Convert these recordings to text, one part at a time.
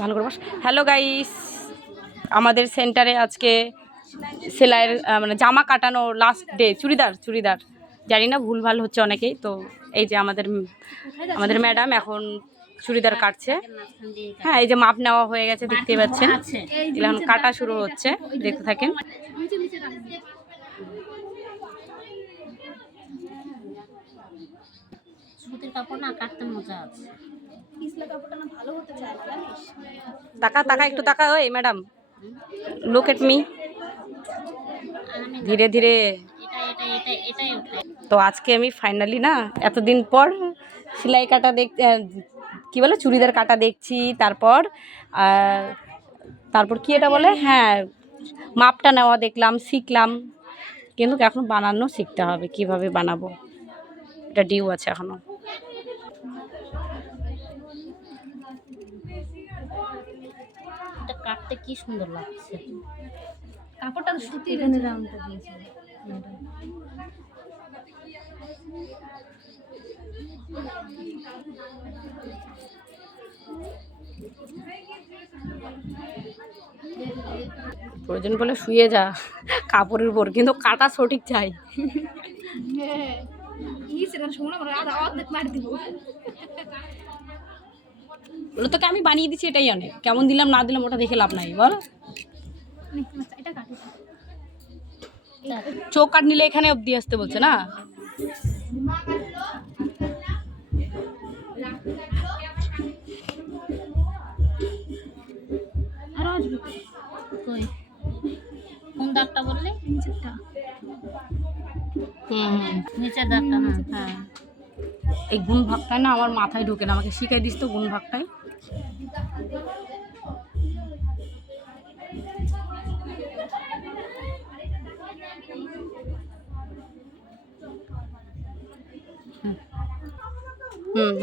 ভালো করে বস। Hello guys, আমাদের সেন্টারে আজকে সেলাইয়ের মানে জামা কাটানো লাস্ট ডে। চুড়িদার জানি না, ভুলভাল হচ্ছে অনেকেই। তো এই যে আমাদের ম্যাডাম এখন চুড়িদার কাটছে। হ্যাঁ, এই যে মাপ নেওয়া হয়ে গেছে, দেখতে পাচ্ছেন। এখন কাটা শুরু হচ্ছে, দেখতে থাকেন। সুতির কাপড় না কাটতে মজা আছে। তাকা একটু তাকা। ওই ম্যাডাম, লুক এট মি। ধীরে ধীরে। তো আজকে আমি ফাইনালি না, এতদিন পর সেলাই কাটা কি বলে, চুড়িদার কাটা দেখছি। তারপর কি এটা বলে, হ্যাঁ, মাপটা নেওয়া দেখলাম, শিখলাম। কিন্তু এখন বানানো শিখতে হবে, কিভাবে বানাবো। এটা ডিউ আছে এখনো। এটা কাটতে কি সুন্দর লাগছে। কাপড়টা সুতির রাউন্ডটা দিয়েছে প্রয়োজন বলে শুয়ে যা কাপড়ের উপর, কিন্তু কাটা সঠিক চাই। ওটা তোকে আমি বানিয়ে দিচ্ছি, এটাই অনেক। কেমন দিলাম না দিলাম ওটা দেখে লাভ নাই, বল। চোখ কাট নিলে এখানে অবধি আসতে বলছে না। কোন দাগটা বললে? নিচের দাগটা না? হ্যাঁ, এই গুণ ভাগটা না আমার মাথায় ঢোকে না, আমাকে শিখাই দিস তো গুণ ভাগটাই।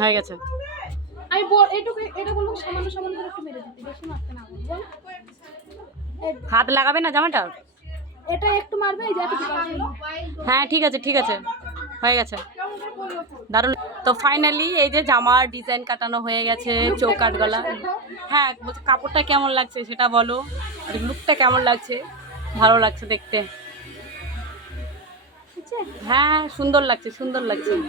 হয়ে গেছে। আমি এটা বলবো সামান্য সামান্য করে একটু মেরে দিতে, বেশি মারতে না বলবো। হাত লাগাবে না জামাটা। এটা একটু মারবে, এই যে এত হ্যাঁ ঠিক আছে হয়ে গেছে, দারুণ। তো ফাইনালি এই যে জামার ডিজাইন কাটানো হয়ে গেছে, চোখ কাট গলা। হ্যাঁ, বলছি কাপড়টা কেমন লাগছে সেটা বলো, আর লুকটা কেমন লাগছে। ভালো লাগছে দেখতে। হ্যাঁ, সুন্দর লাগছে।